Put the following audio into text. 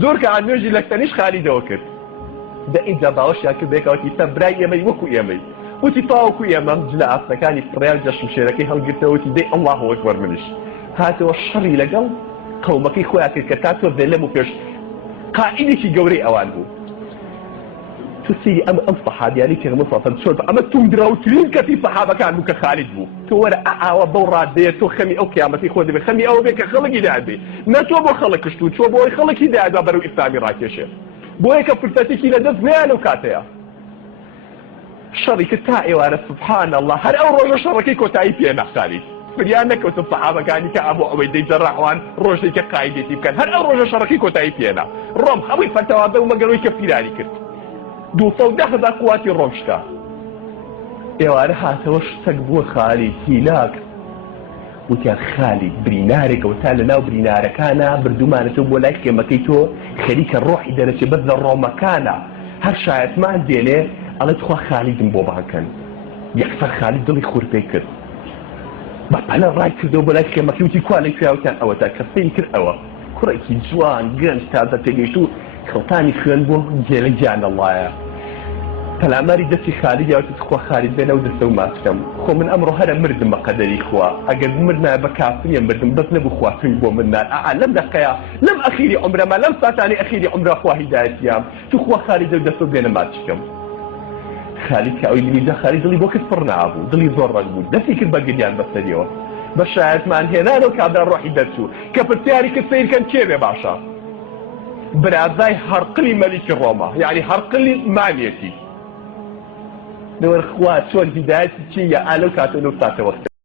دوورکە ئامێژی لە تەنیش خالیدەوە کرد دە ئینجا باوەشیان کرد بێکەوەتی تە برای ئێمەی وەکو ئێمەی وتی تاوەکو ئێمە جلە ئاسنەکانی فڕیان جەشمشێرەکەی هەڵگرتەوەتی دەی ئەڵڵاه ئەکبەر منش هاتەوە شەڕی لەگەڵ قەومەکەی خۆیان کرد کە تا تۆ دەلەم و پێش قائیدێکی گەورەی ئەوان بوو تو سیری ئەم سەحابیانی پێغەمبەر صلی الله علیه و سلم ئەمە توندراوترین کەسی سەحابەکان بوو کە خالید بوو تۆ وەرە ئاوە بەو ڕادەیە تۆ خەمی ئەو قیامەتی خۆ دەبێت خەمی ئەوە بێ کە خەڵکی داعی بێ نە تۆ بۆ خەڵک کشت و تۆ بۆی خەڵکی داعی بەرەو ئیسلامی ڕاکێشێ بۆیە کە فرسەتێکی لەدەست نەیە لەو کاتەیە شەڕی کرد تا ئێوارە سبحان الله هەر ئەو ڕۆژە شەڕەکەی کۆتایی پێنا خالید فریان نەکەوتم سەحابەکانی کە ئەبوو ئەوەی دەیجەڕاحوان ڕۆژێک کە قایدێتی بکەن هەر ئەو ڕۆژە شەڕەکەی کۆتایی پێنا ڕۆم هەمووی فەتەوادە و مەگەرەوەی کە پیرانی کرد 210,000 قواتی ڕۆم شکا ئێوارە هاتەوە شتێک بووە خالید هیلاک وتیان خالید برینارێکەوە تا لە ناو برینارەکانە بردومانەتەوە بۆ لای خێمەکەی تۆ خەریکە ڕۆحی دەرەچێ بەس لە ڕۆمەکانە هەر شایەتمان دێنێ ئەڵێت خوا خالیدم بۆ بانکەن یەکسەر خالید دڵی خوورپەی کرد بە پەلە ڕای کردەوە بۆ لای خێمەکەی وتی کوا لەی پیاوتان ئەوە تا کەسەی کرد ئەوە کوڕێکی جوان گەنج تازە تێگەیشت و خەڵتانی خوێن بۆ گێلە گیان ئەڵڵایە پەلاماری دەستی خالید یاوتت خوا خالید بێنە و دەستە و ماچکەم خۆ من ئەمڕۆ هەرە مردم بە قەدەری خوا ئەگەر مردنا بە کافریە مردم بەس نەبوو خواتوی بۆ من نار لەم دەقەیە لەم ئەخیری عمرەمە لەم ساتانی ئەخیری عمرە خوا هیدایەتیام تو خوا خالید و دەستە و بێنە ماچکەم خالید کە ئەوی لیدا خالید دڵی بۆ کەس پڕ نابوو دڵی زۆر ڕەگ بوو دەستی کرد بە گریان بەسەریەوە بە شایەتمان هێنانەوە کابرا ڕۆحی دەرچوو کە پرسیاری کرد سیرکەن کێ بێ باشە برازای هەرقلی مەلیکی ڕۆما یعنی هەرقلی مانیەتی لەوەرخوا چۆن هیدایەتی چی یا ئالەو کاتە لەو ساتەوە